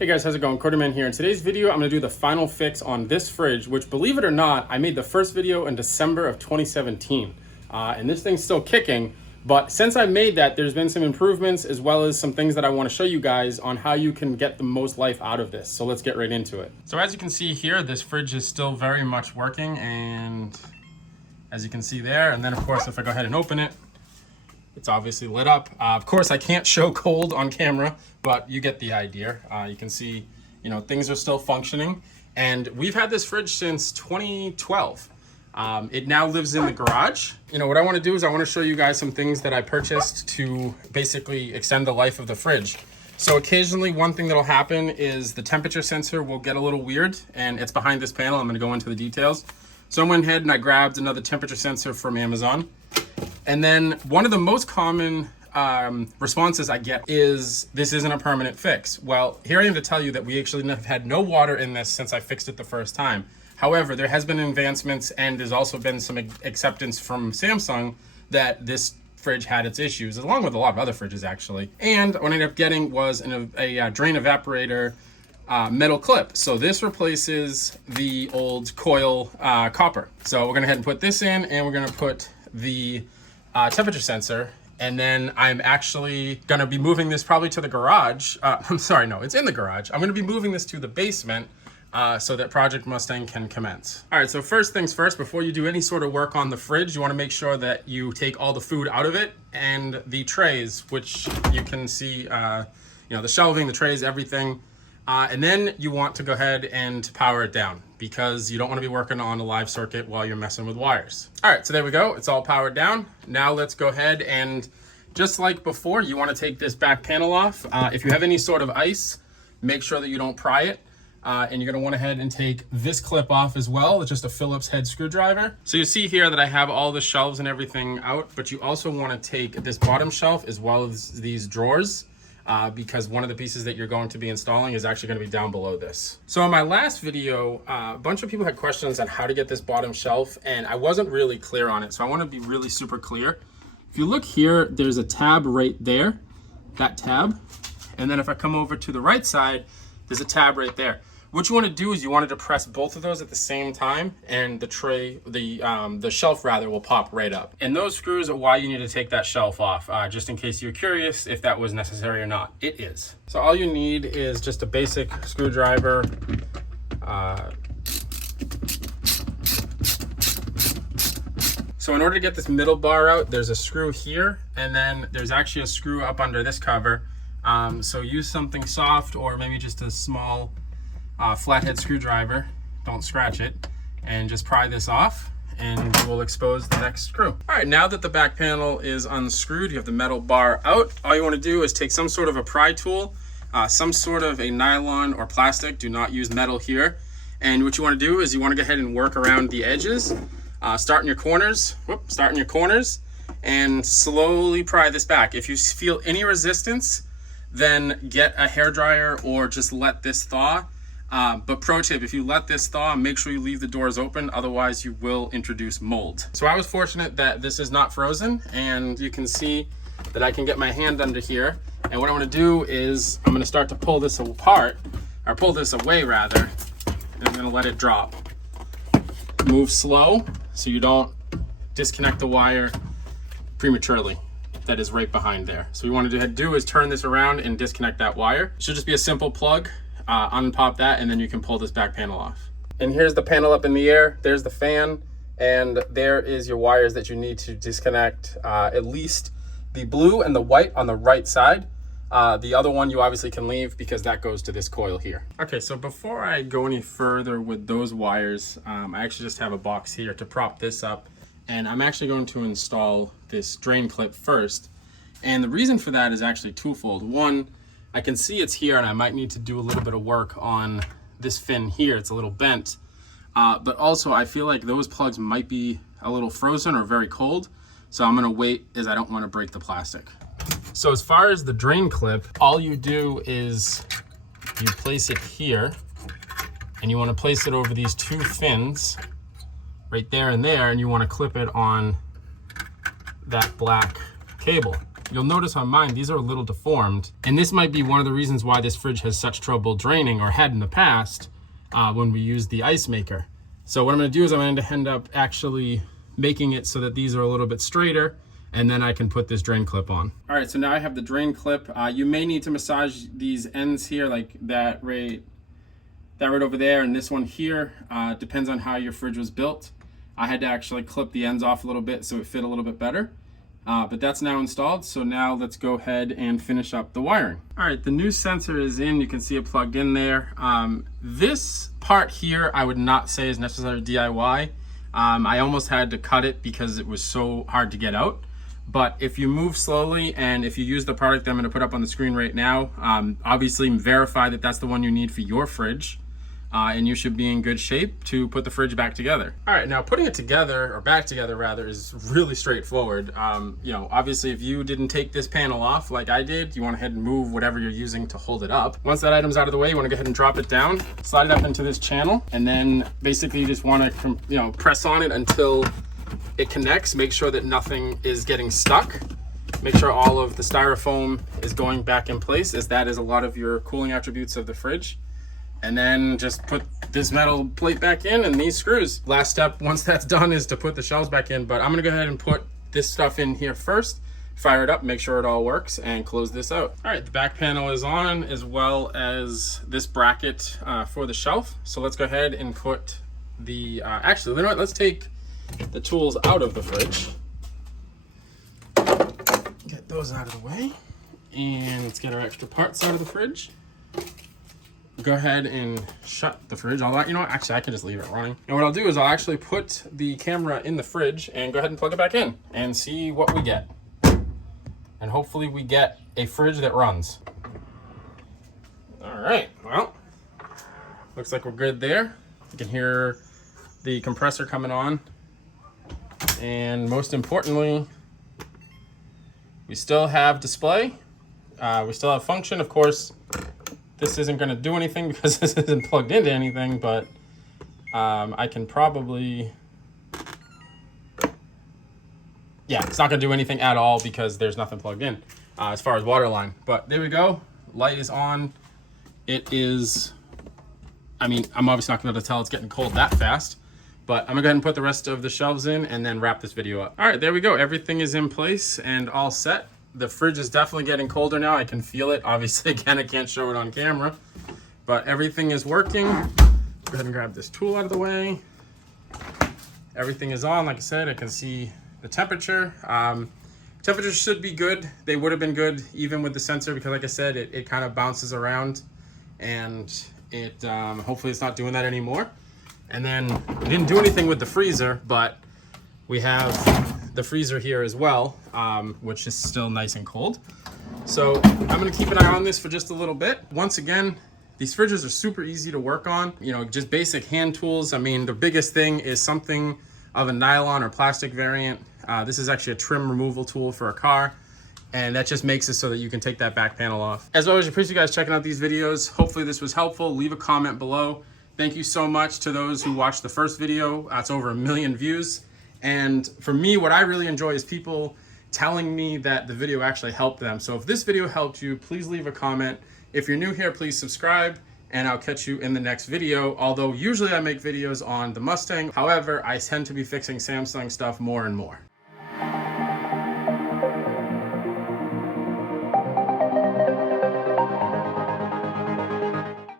Hey guys, how's it going? Quarterman here. In today's video, I'm going to do the final fix on this fridge, which, believe it or not, I made the first video in December of 2017. And this thing's still kicking, but since I made that, there's been some improvements as well as some things that I want to show you guys on how you can get the most life out of this. So let's get right into it. So as you can see here, this fridge is still very much working, and as you can see there, and then of course, if I go ahead and open it, it's obviously lit up. Of course, I can't show cold on camera, but you get the idea. You can see, things are still functioning. And we've had this fridge since 2012. It now lives in the garage. What I want to do is I want to show you guys some things that I purchased to basically extend the life of the fridge. So occasionally one thing that'll happen is the temperature sensor will get a little weird, and it's behind this panel. I'm going to go into the details. So I went ahead and I grabbed another temperature sensor from Amazon. And then one of the most common responses I get is, this isn't a permanent fix. Well, here I am to tell you that we actually have had no water in this since I fixed it the first time. However, there has been advancements, and there's also been some acceptance from Samsung that this fridge had its issues, along with a lot of other fridges actually. And what I ended up getting was a drain evaporator metal clip. So this replaces the old coil copper. So we're gonna head and put this in, and we're gonna put the temperature sensor, and then I'm actually gonna be moving this probably to the garage. I'm sorry, no, it's in the garage. I'm gonna be moving this to the basement so that Project Mustang can commence. All right, so first things first, before you do any sort of work on the fridge, you wanna make sure that you take all the food out of it and the trays, which you can see, the shelving, the trays, everything. And then you want to go ahead and power it down, because you don't want to be working on a live circuit while you're messing with wires. All right, so there we go. It's all powered down. Now let's go ahead and, just like before, you want to take this back panel off. If you have any sort of ice, make sure that you don't pry it. And you're going to want to head and take this clip off as well. It's just a Phillips head screwdriver. So you see here that I have all the shelves and everything out, but you also want to take this bottom shelf as well as these drawers. Because one of the pieces that you're going to be installing is actually going to be down below this. So in my last video, a bunch of people had questions on how to get this bottom shelf, and I wasn't really clear on it. So I want to be really super clear. If you look here, there's a tab right there, that tab. And then if I come over to the right side, there's a tab right there. What you want to do is you wanted to press both of those at the same time, and the tray, the shelf rather, will pop right up. And those screws are why you need to take that shelf off, just in case you're curious if that was necessary or not. It is. So all you need is just a basic screwdriver. So in order to get this middle bar out, there's a screw here, and then there's actually a screw up under this cover. So use something soft, or maybe just a small flathead screwdriver, don't scratch it, and just pry this off, and you will expose the next screw. All right, now that the back panel is unscrewed, you have the metal bar out. All you want to do is take some sort of a pry tool, some sort of a nylon or plastic. Do not use metal here. And what you want to do is you want to go ahead and work around the edges, start in your corners, and slowly pry this back. If you feel any resistance, then get a hairdryer or just let this thaw. But pro tip, if you let this thaw, make sure you leave the doors open, otherwise you will introduce mold. So I was fortunate that this is not frozen, and you can see that I can get my hand under here. And what I want to do is I'm going to start to pull this apart, or pull this away rather, and I'm going to let it drop. Move slow so you don't disconnect the wire prematurely. That is right behind there. So what we want to do is turn this around and disconnect that wire. It should just be a simple plug. Unpop that, and then you can pull this back panel off. And here's the panel up in the air. There's the fan, and there is your wires that you need to disconnect, at least the blue and the white on the right side. The other one you obviously can leave, because that goes to this coil here. Okay, so before I go any further with those wires, I actually just have a box here to prop this up, and I'm actually going to install this drain clip first. And the reason for that is actually twofold. One, I can see it's here, and I might need to do a little bit of work on this fin here. It's a little bent, but also I feel like those plugs might be a little frozen or very cold. So I'm gonna wait, as I don't wanna break the plastic. So as far as the drain clip, all you do is you place it here, and you wanna place it over these two fins right there and there, and you wanna clip it on that black cable. you'll notice on mine, these are a little deformed. And this might be one of the reasons why this fridge has such trouble draining, or had in the past, when we used the ice maker. So what I'm gonna do is I'm gonna end up actually making it so that these are a little bit straighter, and then I can put this drain clip on. All right, so now I have the drain clip. You may need to massage these ends here, like that right over there, and this one here. Depends on how your fridge was built. I had to actually clip the ends off a little bit so it fit a little bit better. But that's now installed, so now let's go ahead and finish up the wiring. All right, the new sensor is in. You can see it plugged in there. This part here, I would not say is necessarily DIY. I almost had to cut it because it was so hard to get out. But if you move slowly, and if you use the product that I'm gonna put up on the screen right now, obviously verify that that's the one you need for your fridge. And you should be in good shape to put the fridge back together. All right, now putting it together, or back together rather, is really straightforward. You know, obviously if you didn't take this panel off like I did, you want to head and move whatever you're using to hold it up. Once that item's out of the way, you want to go ahead and drop it down, slide it up into this channel, and then basically you just want to, you know, press on it until it connects. Make sure that nothing is getting stuck. Make sure all of the styrofoam is going back in place, as that is a lot of your cooling attributes of the fridge. And then just put this metal plate back in and these screws. Last step, once that's done, is to put the shelves back in. But I'm gonna go ahead and put this stuff in here first, fire it up, make sure it all works, and close this out. All right, the back panel is on, as well as this bracket for the shelf. So let's go ahead and put the, actually, you know what? Let's take the tools out of the fridge. Get those out of the way. And let's get our extra parts out of the fridge. Go ahead and shut the fridge. I'll, you know what, actually I can just leave it running. And what I'll do is I'll actually put the camera in the fridge and go ahead and plug it back in and see what we get. And hopefully we get a fridge that runs. All right, well, looks like we're good there. You can hear the compressor coming on. And most importantly, we still have display. We still have function, of course. This isn't going to do anything because this isn't plugged into anything, but I can probably, yeah, it's not going to do anything at all because there's nothing plugged in as far as water line. But there we go. Light is on. It is, I mean, I'm obviously not going to be able to tell it's getting cold that fast, but I'm going to go ahead and put the rest of the shelves in and then wrap this video up. All right, there we go. Everything is in place and all set. The fridge is definitely getting colder now. I can feel it. Obviously, again, I can't show it on camera, but everything is working. Go ahead and grab this tool out of the way. Everything is on. Like I said, I can see the temperature. Temperature should be good. They would have been good even with the sensor because, like I said, it kind of bounces around, and it hopefully it's not doing that anymore. And then we didn't do anything with the freezer, but we have the freezer here as well, which is still nice and cold. So I'm gonna keep an eye on this for just a little bit. Once again, these fridges are super easy to work on. You know, just basic hand tools. I mean, the biggest thing is something of a nylon or plastic variant. This is actually a trim removal tool for a car, and that just makes it so that you can take that back panel off. As always, I appreciate you guys checking out these videos. Hopefully this was helpful. Leave a comment below. Thank you so much to those who watched the first video. It's over 1 million views. And for me, what I really enjoy is people telling me that the video actually helped them. So if this video helped you, please leave a comment. If you're new here, please subscribe, and I'll catch you in the next video. Although usually I make videos on the Mustang. However, I tend to be fixing Samsung stuff more and more.